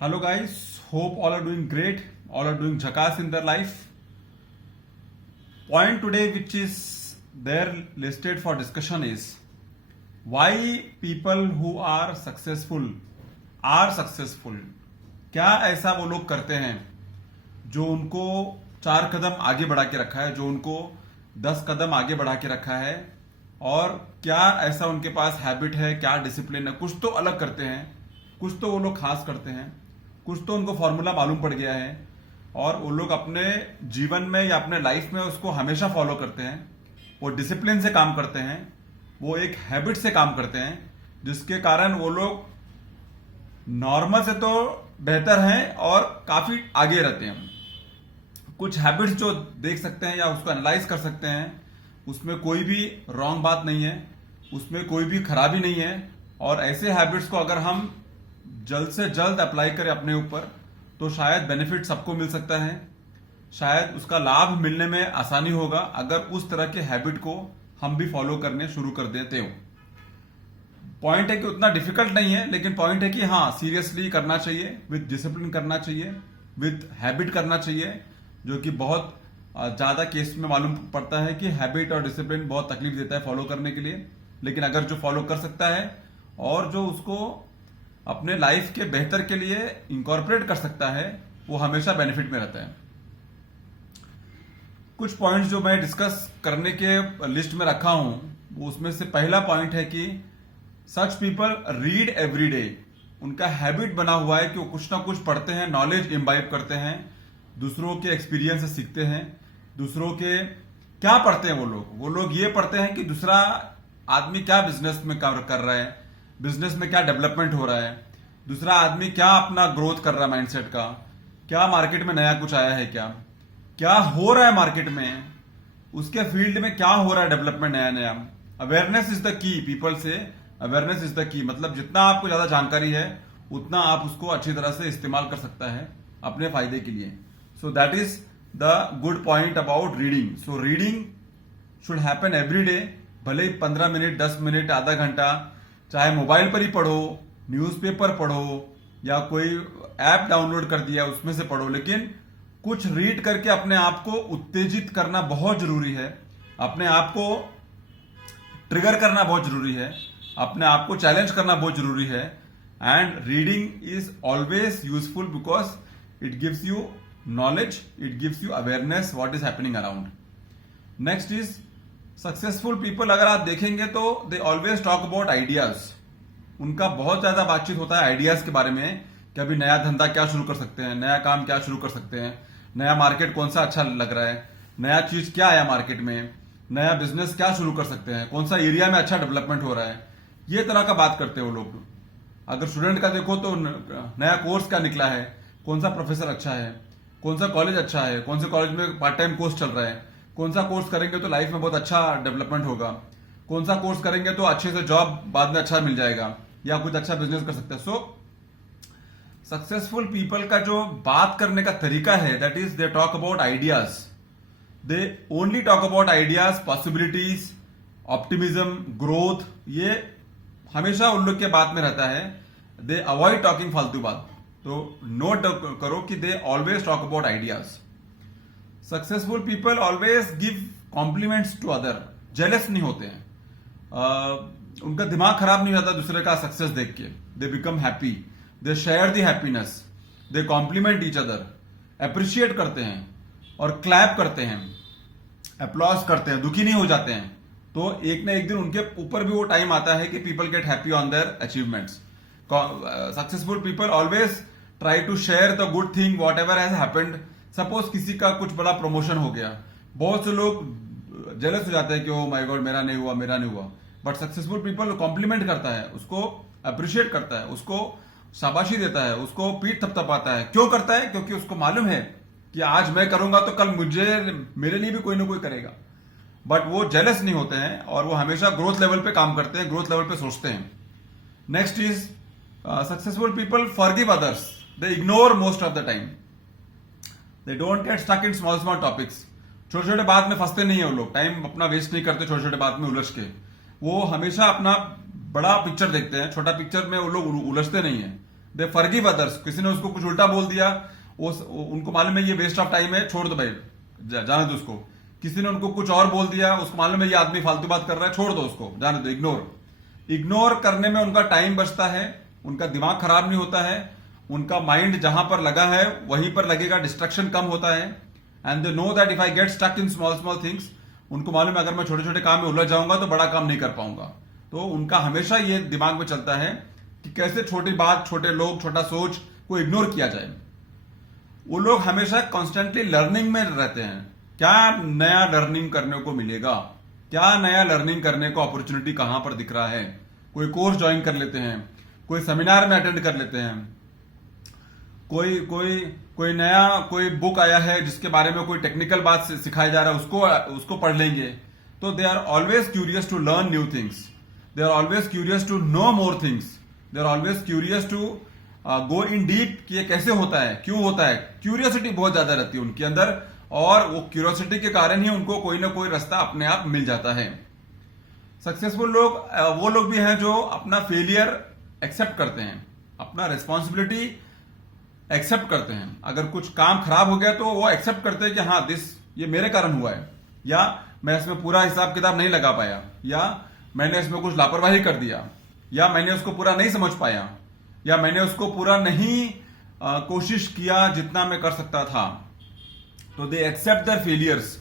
Hello guys, hope all are doing great, all are doing jackass in their life. Point today which is there listed for discussion is why people who are successful. क्या ऐसा वो लोग करते हैं जो उनको 4 कदम आगे बढ़ा के रखा है, जो उनको 10 कदम आगे बढ़ा के रखा है, और क्या ऐसा उनके पास हैबिट है, क्या डिसिप्लिन है। कुछ तो अलग करते हैं, कुछ तो वो लोग खास करते हैं, कुछ तो उनको फॉर्मूला मालूम पड़ गया है और वो लोग अपने जीवन में या अपने लाइफ में उसको हमेशा फॉलो करते हैं। वो डिसिप्लिन से काम करते हैं, वो एक हैबिट से काम करते हैं, जिसके कारण वो लोग नॉर्मल से तो बेहतर हैं और काफी आगे रहते हैं। कुछ हैबिट्स जो देख सकते हैं या उसको एनालाइज कर सकते हैं, उसमें कोई भी रॉन्ग बात नहीं है, उसमें कोई भी खराबी नहीं है। और ऐसे हैबिट्स को अगर हम जल्द से जल्द अप्लाई करें अपने ऊपर तो शायद बेनिफिट सबको मिल सकता है, शायद उसका लाभ मिलने में आसानी होगा अगर उस तरह के हैबिट को हम भी फॉलो करने शुरू कर देते हो। पॉइंट है कि उतना डिफिकल्ट नहीं है, लेकिन पॉइंट है कि हाँ, सीरियसली करना चाहिए, विद डिसिप्लिन करना चाहिए, विद हैबिट करना चाहिए, जो कि बहुत ज्यादा केस में मालूम पड़ता है कि हैबिट और डिसिप्लिन बहुत तकलीफ देता है फॉलो करने के लिए। लेकिन अगर जो फॉलो कर सकता है और जो उसको अपने लाइफ के बेहतर के लिए इंकॉर्पोरेट कर सकता है, वो हमेशा बेनिफिट में रहता है। कुछ पॉइंट्स जो मैं डिस्कस करने के लिस्ट में रखा हूं, वो उसमें से पहला पॉइंट है कि such people read every day. उनका हैबिट बना हुआ है कि वो कुछ ना कुछ पढ़ते हैं, नॉलेज इम्बाइब करते हैं, दूसरों के एक्सपीरियंस से सीखते हैं। दूसरों के क्या पढ़ते हैं वो लोग ये पढ़ते हैं कि दूसरा आदमी क्या बिजनेस में कर रहा है, बिजनेस में क्या डेवलपमेंट हो रहा है, दूसरा आदमी क्या अपना ग्रोथ कर रहा है माइंडसेट का, क्या मार्केट में नया कुछ आया है, क्या हो रहा है मार्केट में, उसके फील्ड में क्या हो रहा है डेवलपमेंट नया नया। Awareness is the key, people से अवेयरनेस इज द की, मतलब जितना आपको ज्यादा जानकारी है उतना आप उसको अच्छी तरह से इस्तेमाल कर सकता है अपने फायदे के लिए। So that is the good point about reading. So reading should happen every day, भले ही 15 मिनट, 10 मिनट, आधा घंटा, चाहे मोबाइल पर ही पढ़ो, न्यूज़पेपर पढ़ो, या कोई ऐप डाउनलोड कर दिया उसमें से पढ़ो, लेकिन कुछ रीड करके अपने आप को उत्तेजित करना बहुत जरूरी है, अपने आप को ट्रिगर करना बहुत जरूरी है, अपने आप को चैलेंज करना बहुत जरूरी है। And reading is always useful because it gives you knowledge, it gives you awareness what is happening around. Next is successful people. अगर आप देखेंगे तो दे ऑलवेज टॉक अबाउट आइडियाज। उनका बहुत ज्यादा बातचीत होता है आइडियाज के बारे में कि अभी नया धंधा क्या शुरू कर सकते हैं, नया काम क्या शुरू कर सकते हैं, नया मार्केट कौन सा अच्छा लग रहा है, नया चीज क्या आया मार्केट में, नया बिजनेस क्या शुरू कर सकते हैं, कौन सा एरिया में अच्छा डेवलपमेंट हो रहा है। ये तरह का बात करते हैं वो लोग। अगर स्टूडेंट का देखो तो नया कोर्स क्या निकला है, कौन सा प्रोफेसर अच्छा है, कौन सा कॉलेज अच्छा है, कौन से कॉलेज में पार्ट टाइम कोर्स चल रहा है, कौन सा कोर्स करेंगे तो लाइफ में बहुत अच्छा डेवलपमेंट होगा, कौन सा कोर्स करेंगे तो अच्छे से जॉब बाद में अच्छा मिल जाएगा, या कुछ अच्छा बिजनेस कर सकते हैं। सो सक्सेसफुल पीपल का जो बात करने का तरीका है, that is they talk about ideas, they only talk about ideas, possibilities, optimism, growth. ये हमेशा उन लोग के बात में रहता है। दे अवॉइड टॉकिंग फालतू बात। तो नोट करो कि they always talk about ideas. Successful people always give compliments to other. Jealous नहीं होते हैं, उनका दिमाग खराब नहीं होता दूसरे का सक्सेस देख के। They become happy, they share the happiness, they compliment each other, appreciate करते हैं और क्लैप करते हैं, अप्लॉज करते हैं, दुखी नहीं हो जाते हैं। तो एक ना एक दिन उनके ऊपर भी वो टाइम आता है कि people get happy on their achievements. Successful people always try to share the good thing whatever has happened. Suppose किसी का कुछ बड़ा प्रमोशन हो गया, बहुत से लोग जेलस हो जाते हैं कि ओ माय गॉड मेरा नहीं हुआ, मेरा नहीं हुआ। बट सक्सेसफुल पीपल कॉम्प्लीमेंट करता है, उसको अप्रिशिएट करता है, उसको शाबाशी देता है, उसको पीठ थपथपाता है। क्यों करता है? क्योंकि उसको मालूम है कि आज मैं करूंगा तो कल मेरे लिए भी कोई ना कोई करेगा। बट वो जेलस नहीं होते हैं और वो हमेशा ग्रोथ लेवल पे काम करते हैं, ग्रोथ लेवल पे सोचते हैं। Next is successful people forgive others, they ignore most of the time, they don't get stuck in small small topics. छोटे छोटे बात में फंसते नहीं है वो लोग, टाइम अपना वेस्ट नहीं करते छोटे छोटे बात में उलझ के। वो हमेशा अपना बड़ा पिक्चर देखते हैं, छोटा पिक्चर में वो लोग उलझते नहीं है। दे फॉरगिव अदर्स। किसी ने उसको कुछ उल्टा बोल दिया, उनको मालूम है ये वेस्ट ऑफ टाइम है, छोड़ दो भाई, जाने दो उसको। किसी ने उनको कुछ और बोल दिया, उसको मालूम है ये आदमी फालतू बात कर रहा है, छोड़ दो उसको, जाने दो, इग्नोर करने में उनका टाइम बचता है, उनका दिमाग खराब नहीं होता है, उनका माइंड जहां पर लगा है वहीं पर लगेगा, डिस्ट्रक्शन कम होता है। And they know that if I get stuck in small small things, उनको मालूम है अगर मैं छोटे छोटे काम में उलझ जाऊंगा तो बड़ा काम नहीं कर पाऊंगा। तो उनका हमेशा ये दिमाग में चलता है कि कैसे छोटी बात, छोटे लोग, छोटा सोच को इग्नोर किया जाए। वो लोग हमेशा कॉन्स्टेंटली लर्निंग में रहते हैं। क्या नया लर्निंग करने को मिलेगा, क्या नया लर्निंग करने को अपॉर्चुनिटी कहां पर दिख रहा है। कोई कोर्स ज्वाइन कर लेते हैं, कोई सेमिनार में अटेंड कर लेते हैं, कोई नया कोई बुक आया है जिसके बारे में कोई टेक्निकल बात सिखाया जा रहा है, उसको पढ़ लेंगे। तो they are always curious to learn new things, they are always curious to know more things, they are always curious to go in deep कि ये कैसे होता है, क्यों होता है। क्यूरियोसिटी बहुत ज्यादा रहती है उनके अंदर, और वो क्यूरियोसिटी के कारण ही उनको कोई ना कोई रास्ता अपने आप मिल जाता है। सक्सेसफुल लोग वो लोग भी हैं जो अपना फेलियर एक्सेप्ट करते हैं, अपना रिस्पॉन्सिबिलिटी एक्सेप्ट करते हैं। अगर कुछ काम खराब हो गया तो वो एक्सेप्ट करते हैं कि हाँ ये मेरे कारण हुआ है, या मैं इसमें पूरा हिसाब किताब नहीं लगा पाया, या मैंने इसमें कुछ लापरवाही कर दिया, या मैंने उसको पूरा नहीं समझ पाया, या मैंने उसको पूरा नहीं कोशिश किया जितना मैं कर सकता था। तो they accept their failures,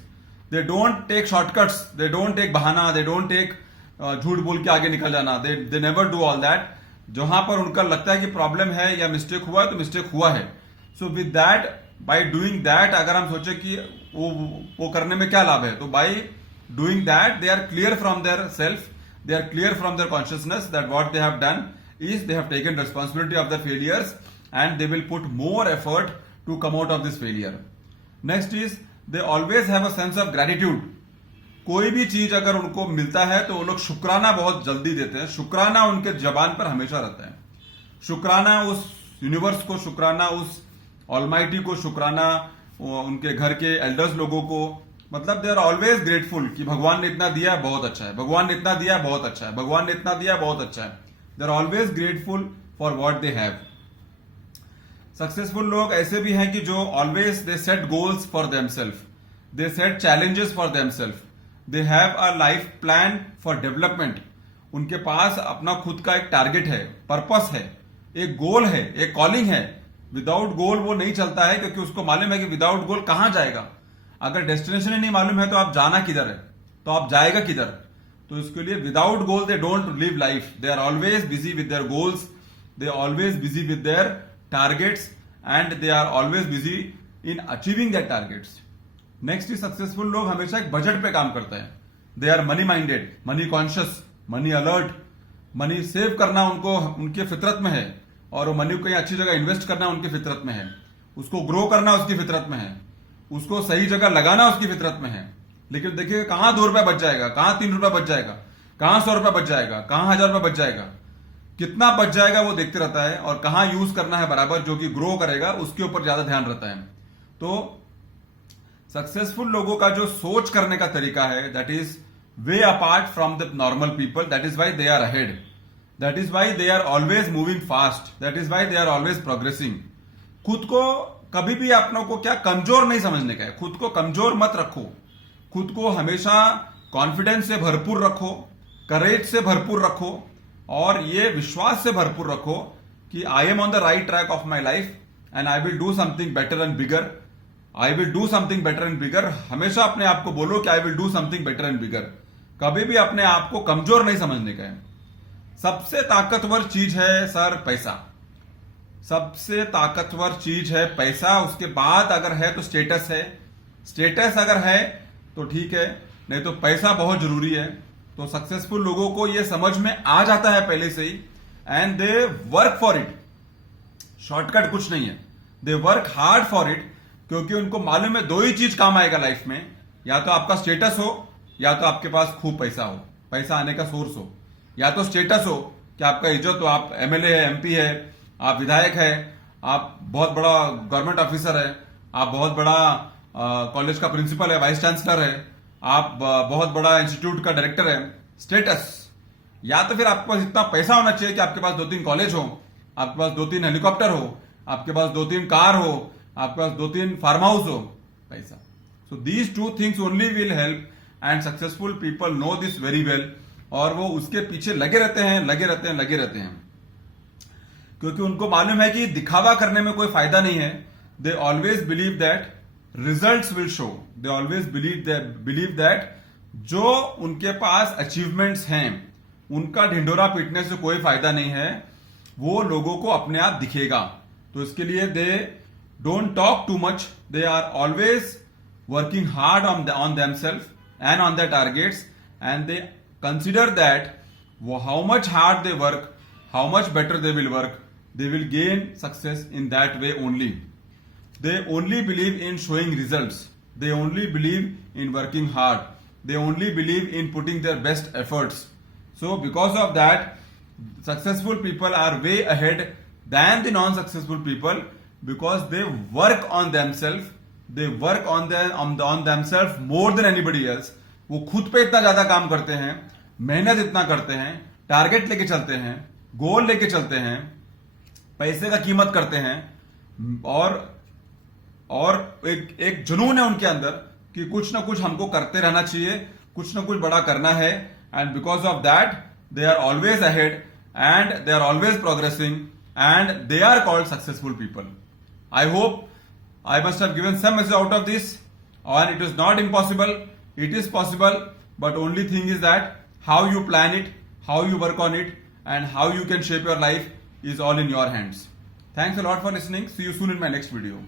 they don't take shortcuts, they don't take बहाना, दे डोंट टेक झूठ बोल के आगे निकल जाना, they never do all that. जहां पर उनका लगता है कि प्रॉब्लम है या मिस्टेक हुआ है तो मिस्टेक हुआ है। So with that, bye doing that, अगर हम सोचे कि वो करने में क्या लाभ है, तो by doing that they are clear from their self, they are clear from their consciousness that what they have done is they have taken responsibility of their failures and they will put more effort to come out of this failure. Next is they always have a sense of gratitude. कोई भी चीज अगर उनको मिलता है तो वो लोग शुक्राना बहुत जल्दी देते हैं। शुक्राना उनके जबान पर हमेशा रहता है। शुक्राना उस यूनिवर्स को, शुक्राना उस ऑलमाइटी को, शुक्राना उनके घर के एल्डर्स लोगों को, मतलब दे आर ऑलवेज ग्रेटफुल कि भगवान ने इतना दिया है, बहुत अच्छा है, भगवान ने इतना दिया है, बहुत अच्छा है, भगवान ने इतना दिया है, बहुत अच्छा है। They are always grateful for what they have. Successful लोग ऐसे भी हैं कि जो always they set goals for themselves, they set challenges for themselves, they have a life plan for development. उनके पास अपना खुद का एक टारगेट है, पर्पस है, एक गोल है, एक कॉलिंग है। विदाउट गोल वो नहीं चलता है, क्योंकि उसको मालूम है कि विदाउट गोल कहां जाएगा। अगर डेस्टिनेशन ही नहीं मालूम है तो आप जाना किधर है, तो आप जाएगा किधर। तो इसके लिए without goal they don't live life, they are always busy with their goals, they are always busy with their targets, and they are always busy in achieving their targets. Next is successful लोग हमेशा एक budget पे काम करते हैं। They are money minded, money conscious, money alert. Money save करना उनको उनके फितरत में है, और वो मनी को कहीं अच्छी जगह इन्वेस्ट करना उनकी फितरत में है, उसको ग्रो करना उसकी फितरत में है, उसको सही जगह लगाना उसकी फितरत में है। लेकिन देखिए कहां 2 रुपए बच जाएगा, कहां 3 रुपए बच जाएगा, कहां 100 रुपए बच जाएगा, कहां 1000 रुपए बच जाएगा, कितना बच जाएगा वो देखते रहता है, और कहां यूज करना है बराबर जो कि ग्रो करेगा उसके ऊपर ज्यादा ध्यान रहता है। तो सक्सेसफुल लोगों का जो सोच करने का तरीका है, that is way apart from the normal people, that is why they are ahead, that is why they are always moving fast, that is why they are always progressing. खुद को कभी भी अपनों को क्या कमजोर नहीं समझने का है, खुद को कमजोर मत रखो, खुद को हमेशा कॉन्फिडेंस से भरपूर रखो, करेज से भरपूर रखो, और ये विश्वास से भरपूर रखो कि I am on the right track of my life and I will do something better and bigger, I will do something better and bigger. हमेशा अपने आप को बोलो कि I will do something better and bigger. कभी भी अपने आप को कमजोर नहीं समझने का है। सबसे ताकतवर चीज है सर पैसा, सबसे ताकतवर चीज है पैसा। उसके बाद अगर है तो स्टेटस है, स्टेटस अगर है तो ठीक है, नहीं तो पैसा बहुत जरूरी है। तो सक्सेसफुल लोगों को यह समझ में आ जाता है पहले से ही, and they work for it. Shortcut कुछ नहीं है, they work hard for it, क्योंकि उनको मालूम है 2 ही चीज काम आएगा लाइफ में, या तो आपका स्टेटस हो, या तो आपके पास खूब पैसा हो, पैसा आने का सोर्स हो। या तो स्टेटस हो कि आपका इज्जत हो, आप एमएलए है, एमपी है, आप विधायक है, आप बहुत बड़ा गवर्नमेंट ऑफिसर है, आप बहुत बड़ा कॉलेज का प्रिंसिपल है, वाइस चांसलर है, आप बहुत बड़ा इंस्टीट्यूट का डायरेक्टर है, स्टेटस। या तो फिर आपके पास इतना पैसा होना चाहिए कि आपके पास 2-3 कॉलेज हो, आपके पास 2-3 हेलीकॉप्टर हो, आपके पास 2-3 कार हो, आपके पास 2-3 फार्म हाउस हो, पैसा. So these 2 things only will help and successful people know this very well. और वो उसके पीछे लगे रहते हैं क्योंकि उनको मालूम है कि दिखावा करने में कोई फायदा नहीं है. They always believe that results will show. They always believe that जो उनके पास अचीवमेंट्स हैं उनका ढिंडोरा पीटने से कोई फायदा नहीं है, वो लोगों को अपने आप दिखेगा. तो इसके लिए they don't talk too much. They are always working hard on themselves and on their targets, and they consider that how much hard they work, how much better they will work, they will gain success in that way only. They only believe in showing results. They only believe in working hard. They only believe in putting their best efforts. So because of that, successful people are way ahead than the non-successful people because they work on themselves. They work on themselves more than anybody else. वो खुद पे इतना ज्यादा काम करते हैं, मेहनत इतना करते हैं, टारगेट लेके चलते हैं, गोल लेके चलते हैं, पैसे का कीमत करते हैं, और एक जुनून है उनके अंदर कि कुछ ना कुछ हमको करते रहना चाहिए, कुछ ना कुछ बड़ा करना है. And because of that they are always ahead and they are always progressing and they are called successful people. I hope I must have given some message out of this, and it is not impossible. It is possible, but only thing is that how you plan it, how you work on it, and how you can shape your life is all in your hands. Thanks a lot for listening. See you soon in my next video.